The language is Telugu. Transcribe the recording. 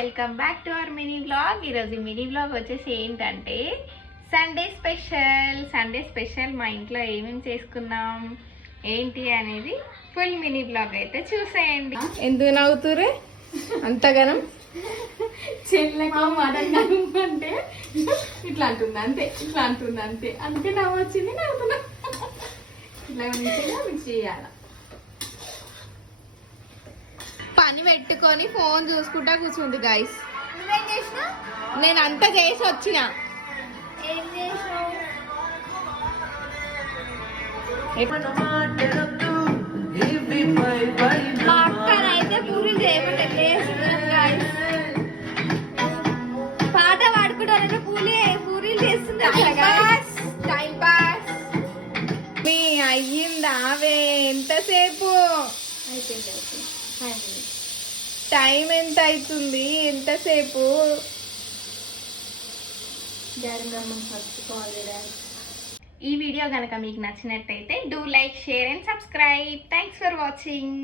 Welcome back to our mini vlog. ఈరోజు మినీ వ్లాగ్ వచ్చేసి ఏంటంటే సండే స్పెషల్ మా ఇంట్లో ఏమేమి చేసుకున్నాం ఏంటి అనేది ఫుల్ మినీ వ్లాగ్ అయితే చూసేయండి. ఎందుకు నవ్వుతురే అంతగానం? చెల్లెకు మటన్ అంటే ఇట్లా అంటుంది అంతే అందుకే నవ్వు వచ్చింది. నవ్వుతున్నా ఇట్లా మంచిగా మిక్స్ చేయాలి. పని పెట్టుకొని ఫోన్ చూసుకుంటా కూర్చుంది గైస్. నేను అంతా చేసి వచ్చిన. మా అక్కనైతే పూరీలు చేయమంటే పాట పాడుకుంటారంటే పూరీలు చేస్తుంది. టైం పాస్ మీ అయ్యిందావే ఎంతసేపు అయిపోయింది. టైం ఎంత అవుతుంది? ఎంతసేపు? ఈ వీడియో కనుక మీకు నచ్చినట్టయితే do like, share and subscribe. Thanks for watching.